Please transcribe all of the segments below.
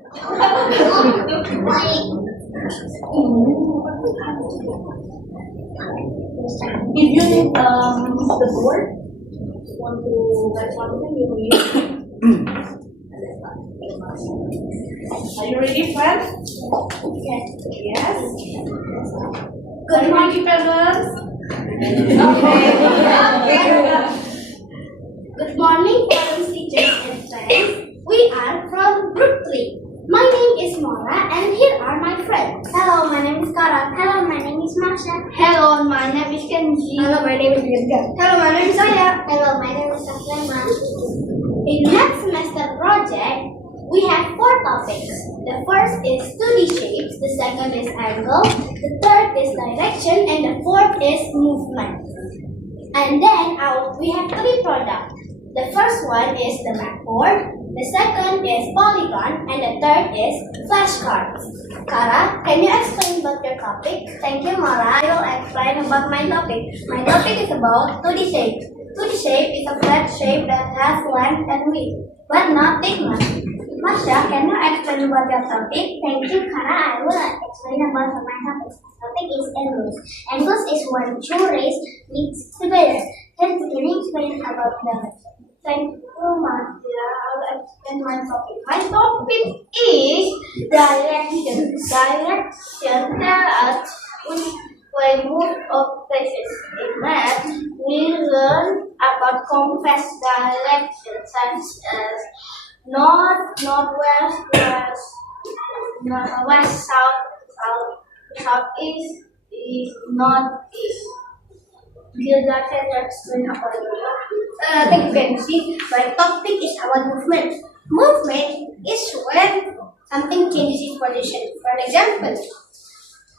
If you need the board, want to write something, you will use. Are you ready, friends? Yes. Good morning, parents. Good morning, parents, teachers, and friends. We are from Group 3. My name is Mora, and here are my friends. Hello, my name is Karan. Hello, my name is Masha. Hello, my name is Kenji. Hello, my name is Virga. Hello, my name is Aya. Hello, my name is Saklema. In next semester project, we have 4 topics. The first is 2D shapes, the second is angle, the third is direction, and the fourth is movement. And then we have 3 products. The first one is the backboard, the second is polygon, and the third is flashcards. Kara, can you explain about your topic? Thank you, Mara. I will explain about my topic. My topic is about 2D shape. 2D shape is a flat shape that has length and width, but not thickness. Masha, can you explain about your topic? Thank you, Kara. I will explain about my topic. My topic is angles. Angles is when 2 rays meet together. Can you explain about that? Thank you, Masha. I will explain my topic. My topic is direction. Direction tells us which way move of places. In math, we learn about compass direction such as north, northwest, west, south, southeast, east, northeast. Gilda can explain about it. Thank you, Kenzie. My topic is about movement. Movement is when something changes its position. For example,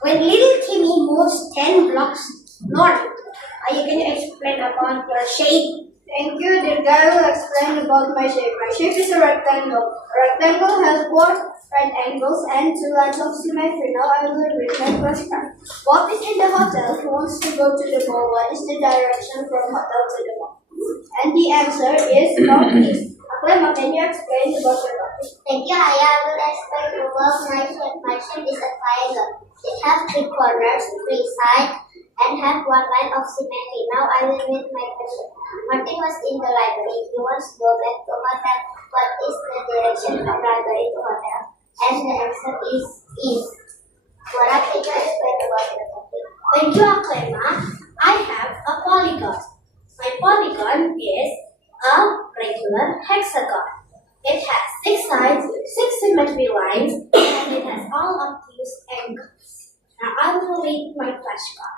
when little Timmy moves 10 blocks north, can you explain about your shape? Thank you, Dirga. I will explain about my shape. My shape is a rectangle. A rectangle has 4 right angles and 2 lines of symmetry. Now I will read my question. What is in the hotel? Who wants to go to the mall? What is the direction from hotel to the mall? And the answer is northeast. Aklema, can you explain about your topic? Thank you, Aya. I will explain about my shape. My shape is a triangle. It has 3 corners, 3 sides, and have 1 line of symmetry. Now I will read my question. Martin was in the library. He wants to go back to hotel. What is the direction from library to hotel? And the answer is east. What can you explain about the topic? Thank you, Aklema. I have a polygon. My polygon is a regular hexagon. It has 6 sides, 6 symmetry lines, and it has all obtuse angles. Now I will read my flashcard.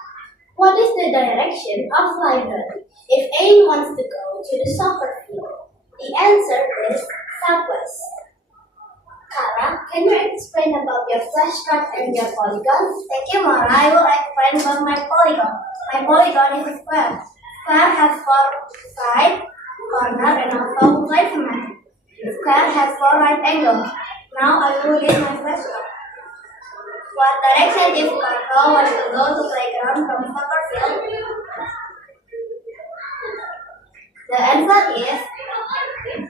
What is the direction of library if Ain wants to go to the soccer field? The answer is southwest. Kara, can you explain about your flashcard and your polygon? Thank you, Mara. I will explain about my polygon. My polygon is a square. Square has 4 sides, corner, and also placement. Square has 4 right angles. Now I will read my flashcard. What direction is Marco when you go to playground from soccer field? The answer is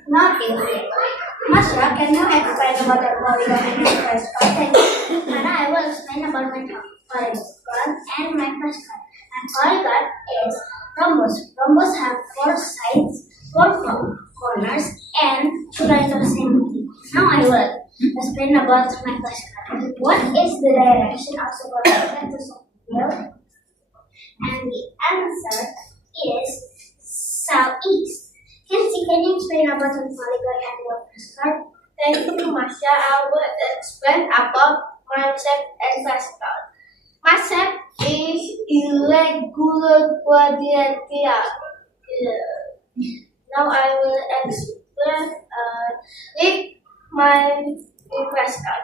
northeast. Masha, can you explain about the polygon and your flashcard? Thank you. Karena I will explain about my polygon and my flashcard. My polygon is rhombus. Rhombus have 4 sides, 4 corners, and 2 lines of symmetry. Now I will explain about my flashcard. What is the direction of supermarket to Sophia? And the answer is southeast. Can you explain about the polygon and your flashcard? Thank you, Masha. I will explain about my shape and flashcard. My shape is irregular quadrilateral. Now I will explain with my flashcard.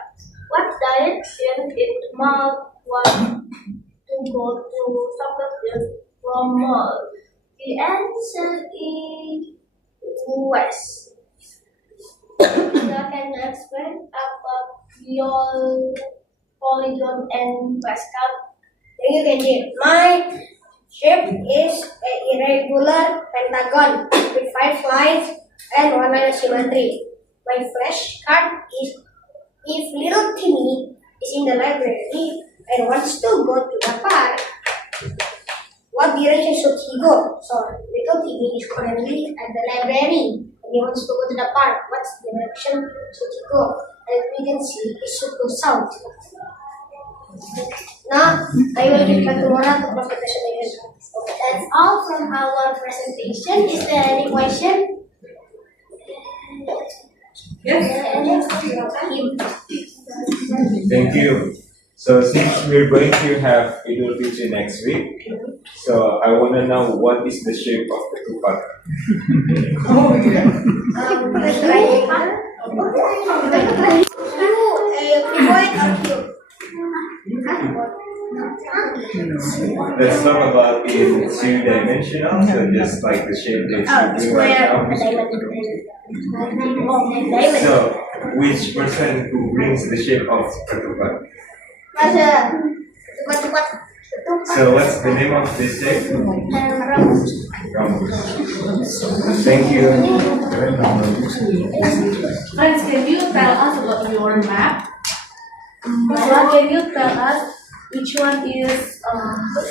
What direction it mall want to go to soccer field from mall? The answer is west. Now can you explain about your polygon and flashcard? Thank you, Kenji. My shape is an irregular pentagon with 5 lines and 1 line of symmetry. My flashcard is if little Timmy is in the library and wants to go to the park, what direction should he go? So little Timmy is currently at the library and he wants to go to the park. What direction should he go? As we can see, it should go south. Now, I will give back to Mora to close the presentation. That's all from our presentation. Is there any question? Yes. Thank you. So since we're going to have Idul Fitri next week, so I want to know what is the shape of the tupat? Oh, yeah. Let's talk about in two-dimensional, so just like the shape that you do right now. So which person who brings the shape of ketupat? So what's the name of this shape? Rambut. Thank you. Friends, can you tell us about your map? Can you tell us which one is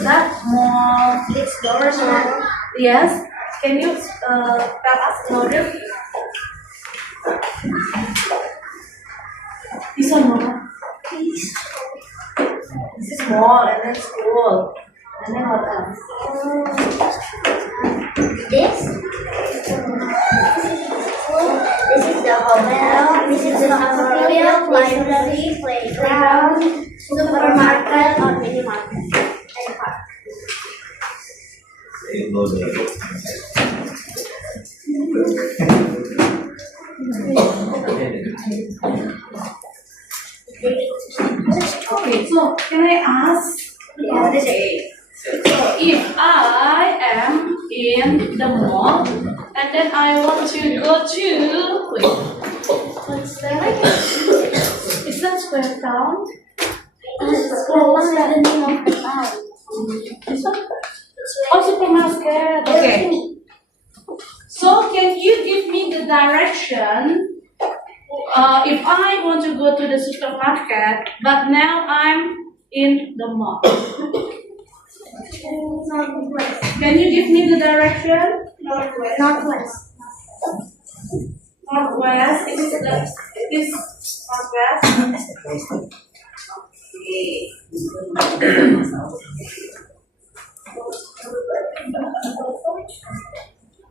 that more? It's doors or Yes. Can you tell us louder? This one more. This is small and then school. And then what else? this. This is the hotel. This is the hotel, library, playground, supermarket, or mini market, and park. Okay, so can I ask? Okay. So if I am in the mall and then I want to go to what's that? Is that Square Town? What's the name of the town? This one? Oh, supermarket. Okay. So can you give me the direction? If I want to go to the supermarket, but now I'm in the mall. Northwest. Can you give me the direction? Northwest. Northwest. Northwest. It is northwest. Okay.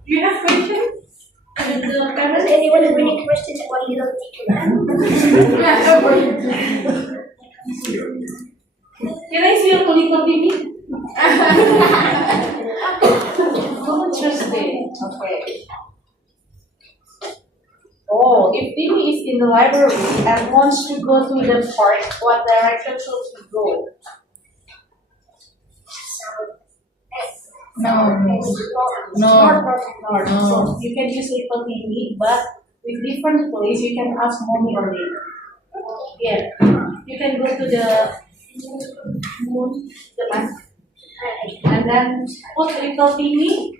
Do you have questions? With the Does parents? anyone have any questions about little teacher? Can I see your little baby? Interesting. Okay. Oh, if Timmy is in the library and wants to go to the park, what direction should he go? No. North. So you can use little Timmy, but with different place, you can ask mommy or later. Yeah. You can go to the moon, the map, and then put little Timmy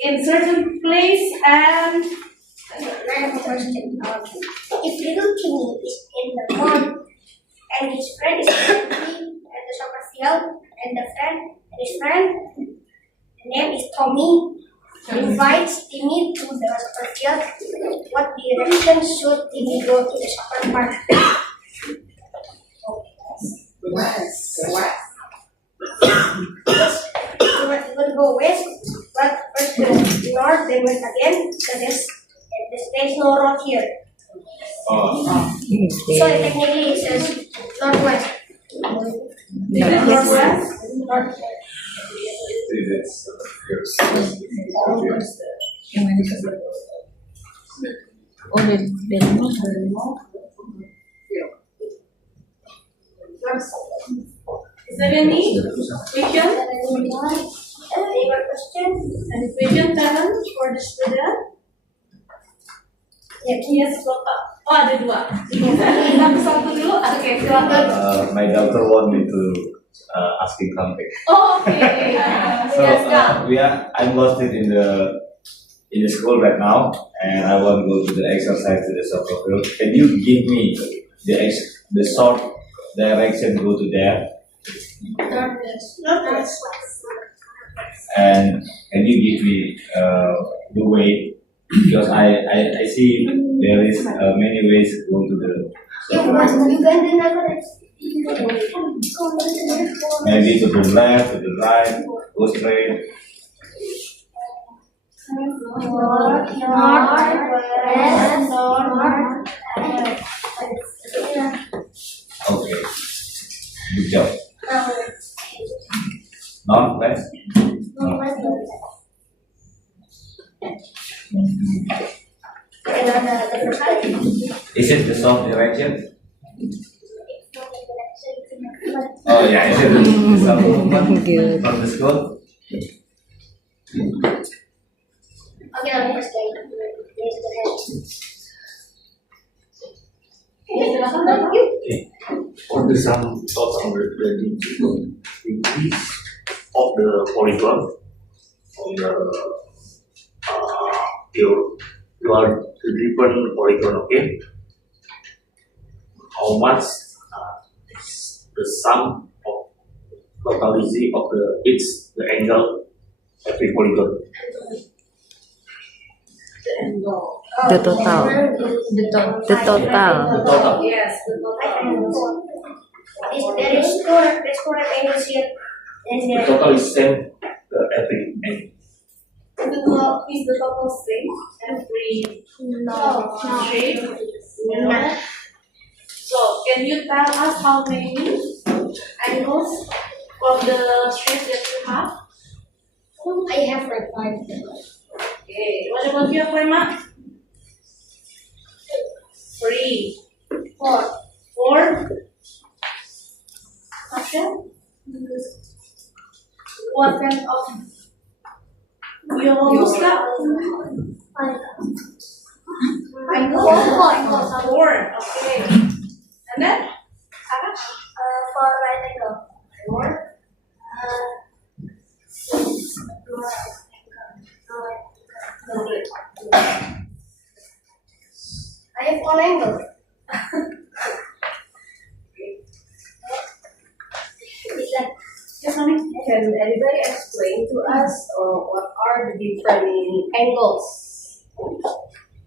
in certain place and I have a question. If little Timmy is in the mall and his friend is currently at the soccer field and his friend, the name is Tommy, invites Timmy to the soccer field, what direction should Timmy go to the soccer park? west. Yes, you will go west, but first go north, then west again. There's no road here. So technically it says northwest. Northwest. North. Is there any question? Any more questions? Any question, parents, for the student? Yes, Bapak. Oh, ada dua. Kita satu dulu. Oke, silakan. My daughter want me to asking something. Oh, okay. So I'm lost it in the school right now, and I want to go to the exercise to the soccer field. Can you give me the short direction go to there? Northwest. And can you give me the way? Because I see there is many ways to go to the soccer field. Maybe to the left, to the right, go straight. Okay, good job. Northwest. Is it the south direction? Oh yeah, is it the south movement from the school? Okay, I'm first going. For the sum total representing increase of the polygon on the you are the different polygon, okay? How much is the sum of totality of the angle every polygon? The total. The total. The total. Yes, the total. There is two rectangles here. And The there total is same every angle. Is the total same every shape? No. So can you tell us how many angles for the shape that you have? I have like 5. Okay. What about you, Prema? 3, 4. 4. Okay. What kind of you almost got? 4. Okay. And then? Sarah? 4 right angle. 4. I have one angle. Can anybody explain to us what are the different angles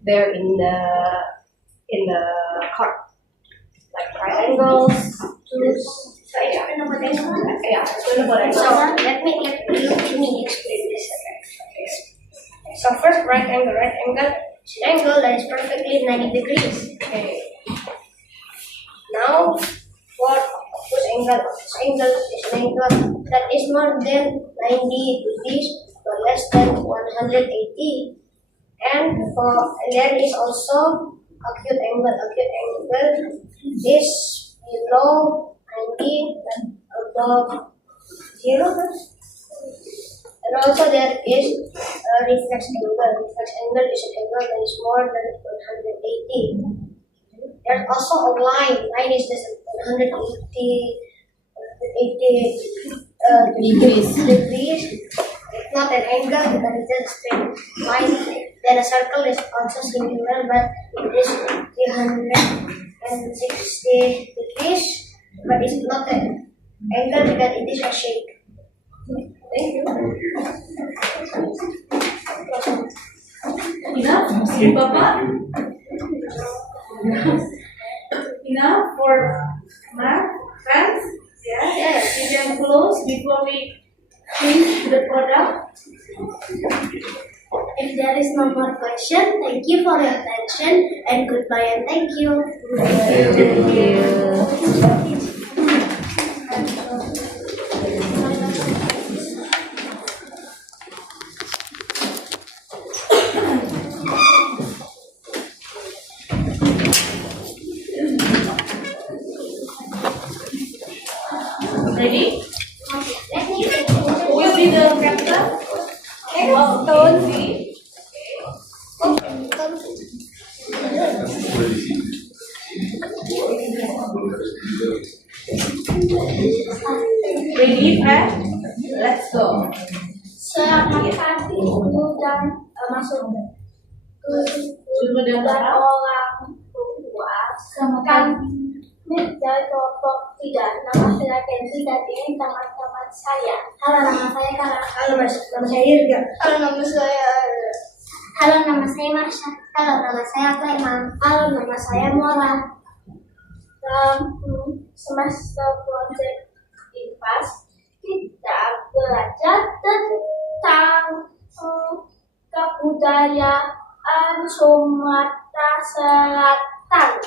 there in the card? Like triangles, yeah, explain about angles. So let me explain this. So first, right angle is an angle that is perfectly 90 degrees. Okay. Now, for opposite angle is an angle that is more than 90 degrees but less than 180. And there is also acute angle. Acute angle is below 90 and above 0. And also there is a reflex angle. Reflex angle is an angle that is more than 180. There's also a line. Line is this 180 degrees. It's not an angle, but it's just a straight line. Then a circle is also similar, but it is 360 degrees. But it's not an angle because it is a shape. Thank you. Enough? Papa? Enough for math, friends? Yes. Yes. You can close before we finish the product. If there is no more question, thank you for your attention and goodbye and thank you. Thank you. Ready? Let me Who will be the captain? Oh, see? Ready, Fred? Let's go. So, move down, masuk ke Suku dan dan orang. orang tua kan menjadi kelompok tidak. Nama saya Kenzi dan ini teman-teman saya. Halo, nama saya Kara. Halo, nama saya Irga. Halo, nama saya Marsha. Halo, nama saya Clema. Halo, nama saya Mora. Semester project IPAS kita belajar tentang kebudayaan Sumatera Selatan.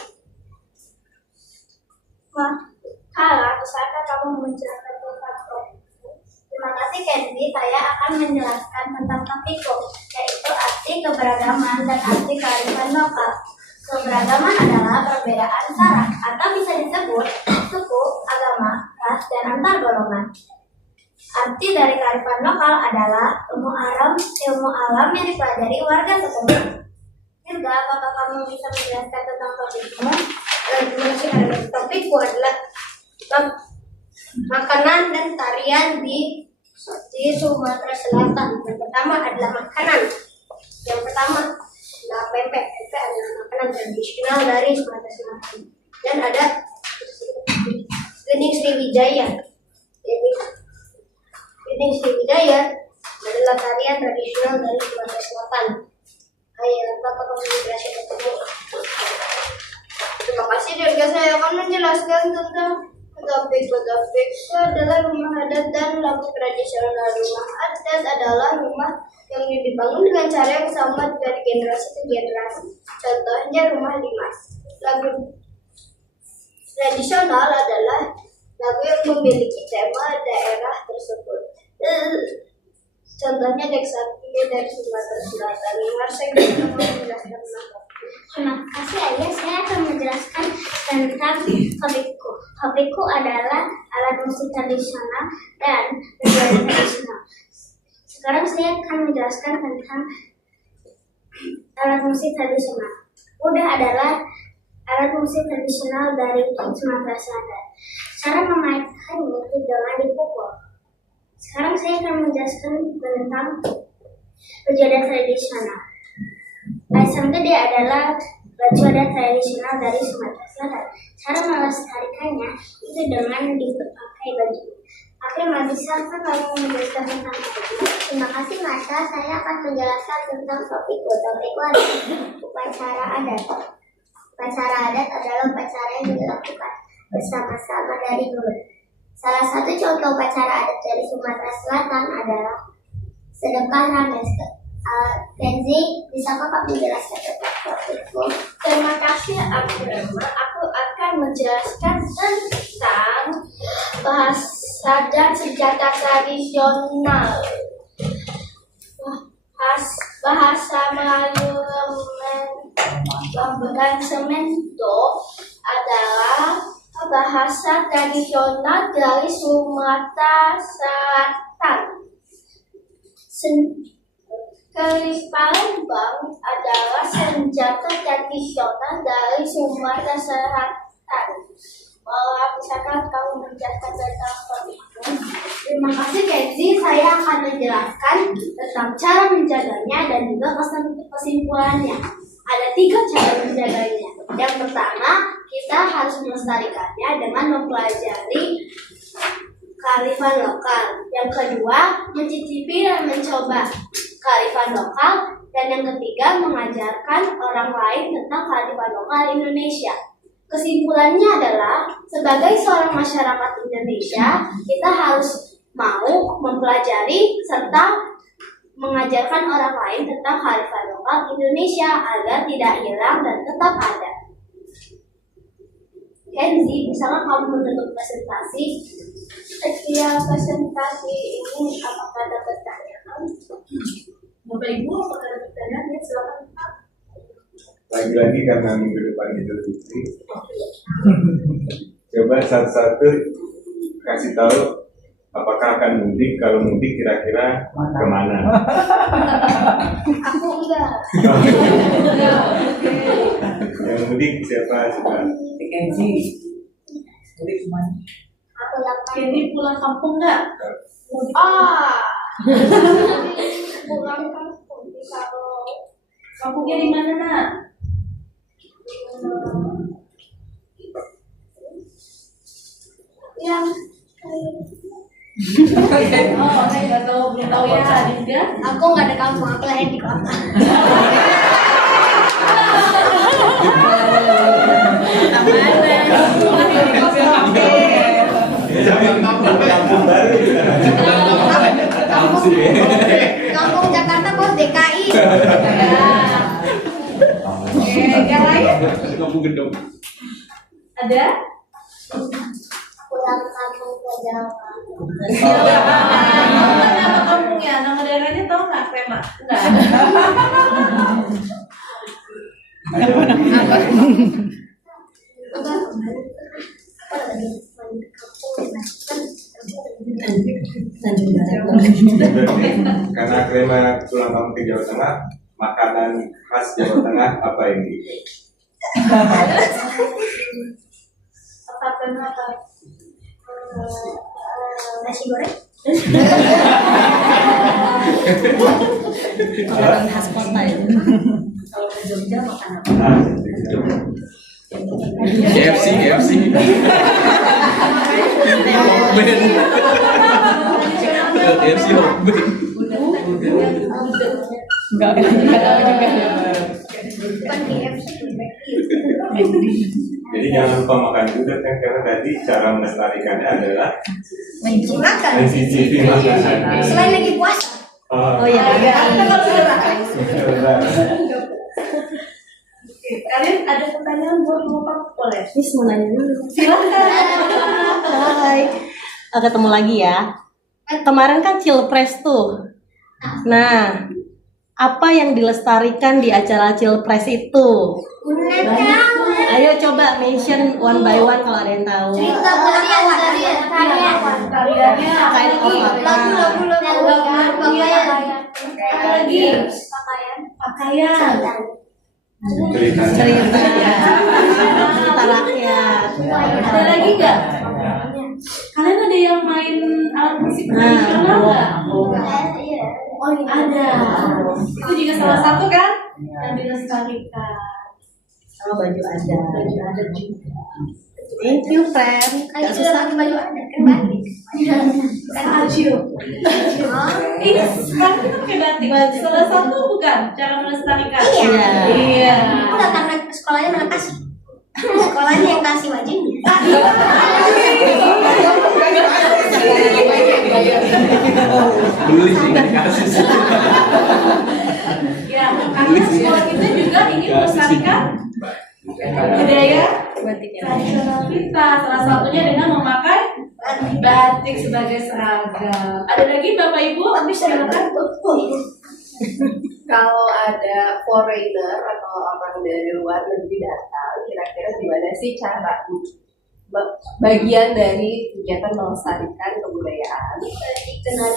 Kala, bisakah kamu menjelaskan tentang topikku? Terima kasih Kenzi, saya akan menjelaskan tentang topikku, yaitu arti keberagaman dan arti kearifan lokal. Keberagaman adalah perbedaan syarat atau bisa disebut suku, agama, ras, dan antar golongan. Arti dari kearifan lokal adalah ilmu alam yang dipelajari warga setempat. Irga, apakah kamu bisa menjelaskan tentang topikmu? Topikku adalah makanan dan tarian di Sumatera Selatan. Yang pertama adalah makanan. Yang pertama adalah pempek. Pempek adalah makanan tradisional dari Sumatera Selatan. Dan ada Gening Sriwijaya. Jadi Gening Sriwijaya adalah tarian tradisional dari Sumatera Selatan. Ayo, apakah kamu menjelaskan tentang Terima kasih Dirga, saya akan menjelaskan tentang topik adalah rumah adat dan lagu tradisional. Rumah adat adalah rumah yang dibangun dengan cara yang sama dari generasi ke generasi. Contohnya rumah limas. Lagu tradisional adalah lagu yang memiliki tema daerah tersebut. Contohnya Dek Sakti dari Sumatera Selatan. Saya bisa menjelaskan tentang Terima kasih Ayah, saya akan menjelaskan tentang topikku. Topikku adalah alat musik tradisional dan budaya tradisional. Sekarang saya akan menjelaskan tentang alat musik tradisional. Udah adalah alat musik tradisional dari Sumatera Selatan. Cara memainkannya itu dengan dipukul. Sekarang saya akan menjelaskan tentang bejana tradisional. Asam gede adalah baju adat tradisional dari Sumatera Selatan. Cara melestarikannya itu dengan dipakai baju. Akhirnya bisa kamu menjelaskan tentang itu. Terima kasih Marsha, saya akan menjelaskan tentang topikku. Topikku adalah upacara adat. Upacara adat adalah upacara yang dilakukan bersama-sama dari dulu. Salah satu contoh upacara adat dari Sumatera Selatan adalah sedekah rames. Kenzi, bisakah kamu menjelaskan tentang topikku? Terima kasih Akrama. Aku akan menjelaskan tentang bahasa dan senjata tradisional. Bahasa Melayu dan semento adalah bahasa tradisional dari Sumatera Selatan. Keris Palembang adalah senjata tradisional dari Sumatera Selatan. Bisakah kamu menjelaskan tentang topikmu? Terima kasih Kenzi, saya akan menjelaskan tentang cara menjaganya dan juga kesimpulannya. Ada 3 cara menjaganya. Yang pertama, kita harus melestarikannya dengan mempelajari kearifan lokal. Yang kedua, mencicipi dan mencoba kearifan lokal. Dan yang ketiga, mengajarkan orang lain tentang kearifan lokal Indonesia. Kesimpulannya adalah, sebagai seorang masyarakat Indonesia, kita harus mau mempelajari serta mengajarkan orang lain tentang kearifan lokal Indonesia agar tidak hilang dan tetap ada. Kenzi, misalnya kamu menutup presentasi. Setiap presentasi ini apakah ada pertanyaan? Bapak Ibu, apakah ada pertanyaan? Ya, silakan. Lagi-lagi karena minggu depan Idul Fitri, coba satu-satu kasih tahu apakah akan mudik. Kalau mudik kira-kira kemana? Aku enggak. Yang mudik siapa? Coba. Kenzi, mudik kemana? Aku lapar. Kenzi pulang kampung nggak? Pulang kampung. Kampungnya di mana, Nak? Yang Oh, saya nggak tahu, belum tahu ya, Dinda. aku nggak ada kampung, aku lahir di kota. Kampung baru. Kampung Jakarta bos DKI. Yang lain? Kampung Gendong. Ada? Pulang kampung ke Jawa. Nama kampungnya, nama daerahnya tahu nggak? Krema? Enggak. Karena Krema pulang kampung ke Jawa Tengah, makanan khas Jawa Tengah apa ini? Apa kenapa? Nasi goreng. Makanan khas kota ya. Kalau ke Jogja makan apa? KFC. KFC Hokben. Enggak tahu juga. Bukan KFC. Jadi jangan lupa makan gudeg kan, karena tadi cara melestarikannya adalah Makan. mencicipi makanan. Selain lagi puasa. Oh iya. Kita kalau sudah makan. Benar. Kalian ada pertanyaan buat Bapak? Boleh. Miss mau nanya dulu. Silakan. Hai. Ketemu lagi ya. Kemarin kan Cilpres tuh. Nah, apa yang dilestarikan di acara Cilpres itu? Ayo coba mention one by one kalau ada yang tahu. Cerita tarian. Tariannya Kain of apa? apa lagi? Pakaian. Ceritanya. Cerita. Cerita rakyat. Ada lagi nggak? Kalian ada yang main alat musik Nah, tradisional nggak? Oh Ada. Itu juga salah satu kan yang dilestarikan. Sama baju ada. Baju adat juga. Thank you, friend. Kan sudah pakai baju adat kan batik. Kan aciu. Ini sekarang kita pakai batik. Salah satu bukan cara melestarikan. Iya. Iya. Udah karena sekolahnya mana kasih. Sekolahnya yang kasih wajib. Beli sih dikasih. Ya, karena sekolah kita juga ingin melestarikan budaya tradisional kita. Salah satunya dengan memakai batik sebagai seragam. Ada lagi Bapak Ibu? Silakan. Kalau ada foreigner atau orang dari luar negeri datang, kira-kira gimana sih cara bagian dari kegiatan melestarikan kebudayaan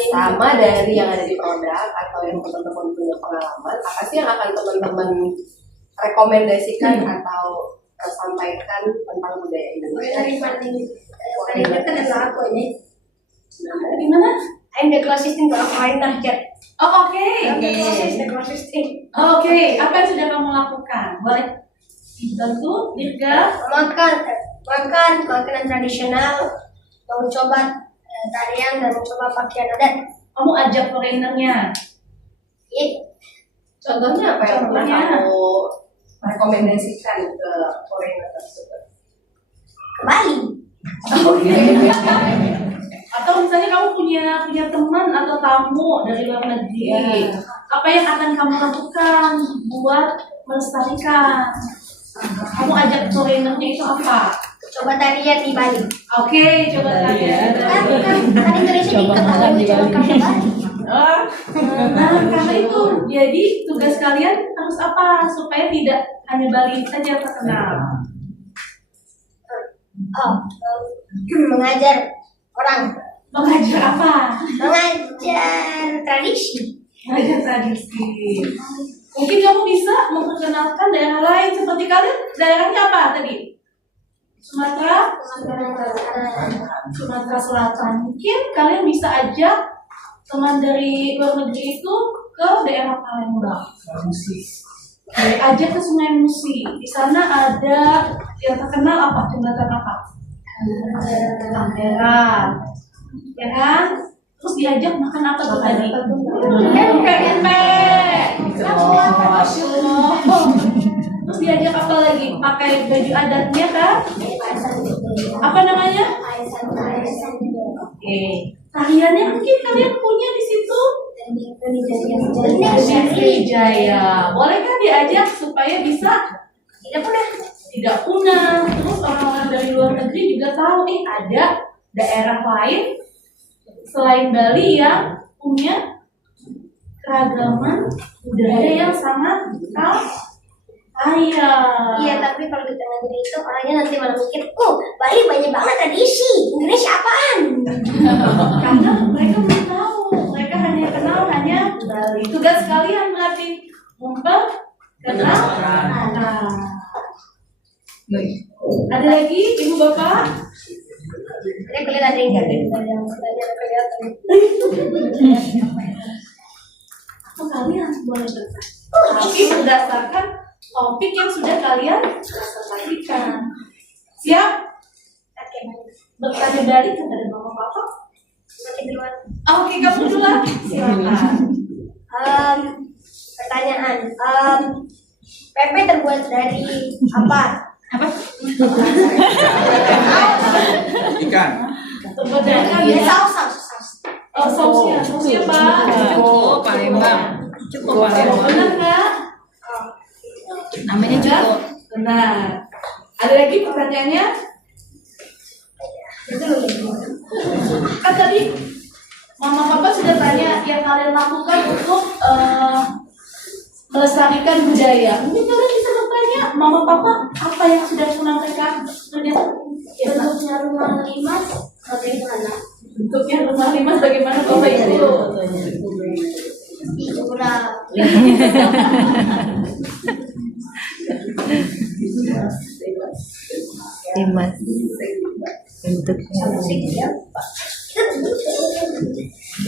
sama dari yang ada di produk atau yang teman-teman punya pengalaman, apa sih yang akan teman-teman rekomendasikan atau sampaikan tentang budaya Indonesia? Foreigner kan adalah aku ini. Gimana? I'm the closest thing to a foreigner cat. Oh, oke. I'm the closest thing. Oke, apa yang sudah kamu lakukan? Boleh dibantu, Dirga? Makanan tradisional, mencoba tarian dan mencoba pakaian adat. Kamu ajak foreignernya. Contohnya apa yang pernah Contohnya? kamu rekomendasikan ke foreigner tersebut? Kembali. Atau misalnya kamu punya teman atau tamu dari luar negeri, apa yang akan kamu lakukan buat melestarikan? Kamu ajak foreignernya itu apa? Coba tarian di Bali. Oke, coba tarian. Kan Indonesia di coba Bali. Nah, karena itu, jadi tugas kalian harus apa supaya tidak hanya Bali saja terkenal. Mengajar orang. Mengajar apa? Mengajar tradisi. Mengajar tradisi. Mungkin kamu bisa memperkenalkan daerah lain seperti kalian. Daerahnya apa tadi? Sumatera Selatan. Mungkin kalian bisa ajak teman dari luar negeri itu ke daerah Palembang. Ajak ke Sungai Musi. Di sana ada yang terkenal apa? Jembatan apa? Merah. Ya kan? Terus diajak makan apa tuh tadi? Pempek. Masya Allah. Terus diajak apa lagi? Pakai baju adatnya kan? Apa namanya? Oke. Tariannya mungkin kalian punya di situ? Jaya. Boleh kan diajak supaya bisa tidak punah. Terus orang-orang dari luar negeri juga tahu nih ada daerah lain selain Bali yang punya keragaman budaya yang sangat kaya. Iya, tapi kalau di tengah negeri itu orangnya nanti malah mikir, Bali banyak banget tradisi. Indonesia apaan? Karena mereka belum tahu, mereka hanya kenal Bali. Tugas kalian berarti memperkenalkan. Ada lagi ibu bapak? Ini kalian ada yang Kalian boleh bertanya. Tapi berdasarkan topik yang sudah kalian sampaikan. Siap? Bertanya balik kepada mama papa. Oke, kamu duluan. Silakan. Pertanyaan. Pempek terbuat dari apa? Ikan. Terbuat dari ikan ya. Saus. Oh, sausnya Pak. Cukup Palembang. Cukup Palembang. Benar nggak? Namanya cukup. Benar. Ada lagi pertanyaannya? Kan tadi mama papa sudah tanya yang kalian lakukan untuk melestarikan budaya. Mungkin kalian bisa bertanya mama papa apa yang sudah pernah mereka kerjakan? Bentuknya rumah limas bagaimana? Bentuknya rumah limas bagaimana bapak ibu? Kurang. Limas. Bentuknya.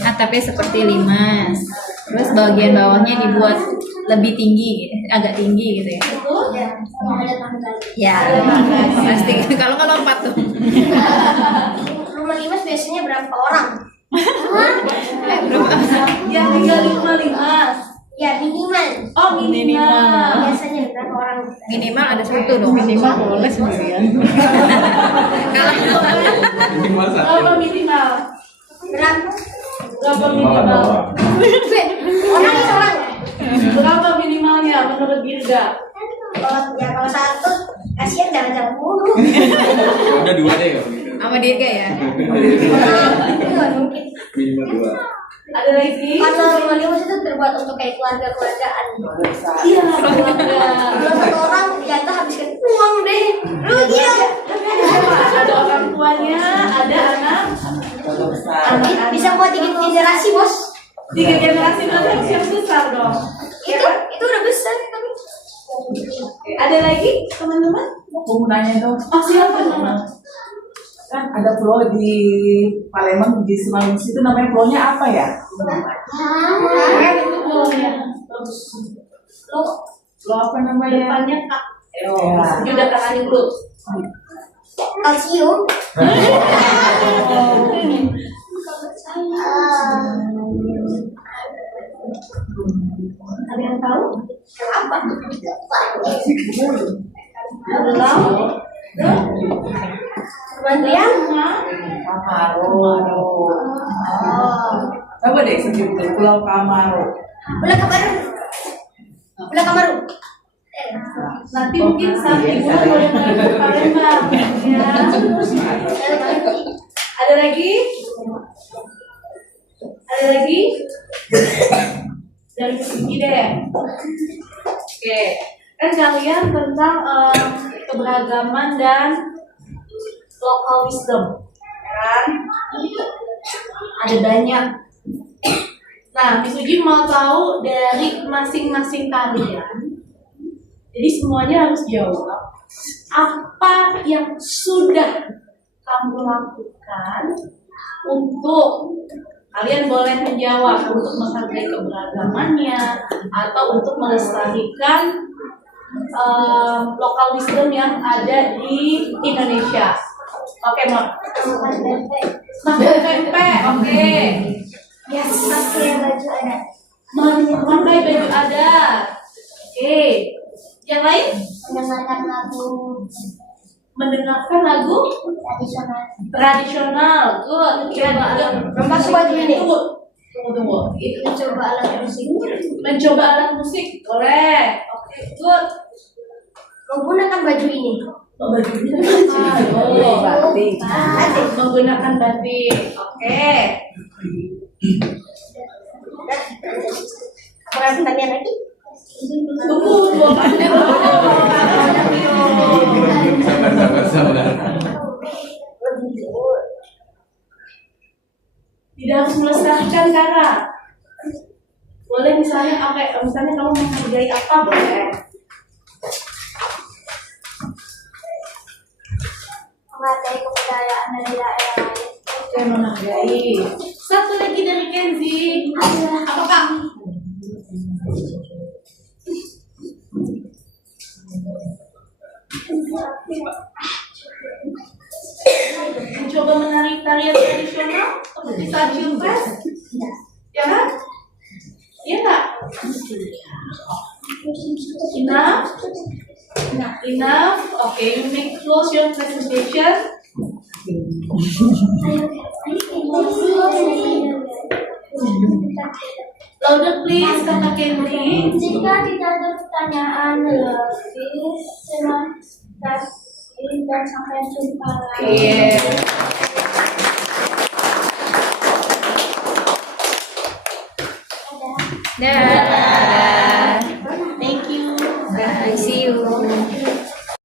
Atapnya seperti limas. Terus bagian bawahnya dibuat lebih tinggi, agak tinggi gitu ya. Ya, pasti. Kalau nggak lompat tuh. Rumah limas biasanya berapa orang? Yang tinggal di rumah limas. Ya minimal. Oh minimal. Biasanya berapa orang? Minimal ada satu dong. Minimal boleh sendirian. Minimal satu. Berapa minimal? Berapa? Berapa minimal? Orang. Berapa minimalnya menurut Girda? Kalau satu kasihan jangan mulu. Udah dua deh kalau gitu. Sama Dirga ya. Mungkin. Minimal dua. Ada lagi? Karena rumah limas itu terbuat untuk kayak keluarga-keluargaan. Iya, keluarga. Kalau satu orang jatah habiskan uang deh. Rugi ya. Ada orang tuanya, ada anak. Bisa buat 3 generasi bos. 3 generasi berarti yang besar dong. Itu udah besar tapi. Ada lagi teman-teman? Aku mau nanya dong, Oh silakan mama. kan ada pulau di Palembang di Sungai Musi itu namanya pulaunya apa ya? Keren itu pulaunya. Bagus. Pulau apa namanya? Depannya Kak. Ya. Sudah kenalin dulu. Kalsium. Kalian tahu? Apa? Adalah Kementerian. Kamaro. Coba deh sebut tuh Pulau Kamaro. Pulau Kamaru. nanti mungkin saat liburan boleh main ke Palembang. Ya. Ada lagi? Ada lagi? Dari sini deh. Oke, kan kalian tentang keberagaman dan local wisdom, kan? Ada banyak. Nah, Miss Uji mau tahu dari masing-masing kalian. Jadi semuanya harus jawab apa yang sudah kamu lakukan untuk kalian boleh menjawab untuk menghargai keberagamannya atau untuk melestarikan lokal wisdom yang ada di Indonesia. Oke, Mak. Makan pempek. Oke. Yes. Pakai baju adat. Memakai baju adat. Oke. Yang lain? Mendengarkan lagu Mendengarkan lagu tradisional. tradisional. Good. Pakai baju ini. Tunggu. Itu mencoba alat musik. Mencoba alat musik. Boleh. Oke, good. Menggunakan baju ini. Oh, baju ini. Batik. Menggunakan batik. Oke. Apakah pertanyaan lagi? Tunggu 2 menit. Sabar. Tidak harus melestarikan cara. Boleh misalnya misalnya kamu menghargai apa boleh. Menghargai kebudayaan dari daerah lain. Oke, menghargai. Satu lagi dari Kenzi. Apa Kak? Mencoba menari tarian tradisional seperti saat Pilpres? Ya kan? Iya nggak? Enough. Okay, you make close your presentation. Louder please, Kakak Kenzi. Jika tidak ada pertanyaan lebih, terima kasih dan sampai jumpa lagi. Yes.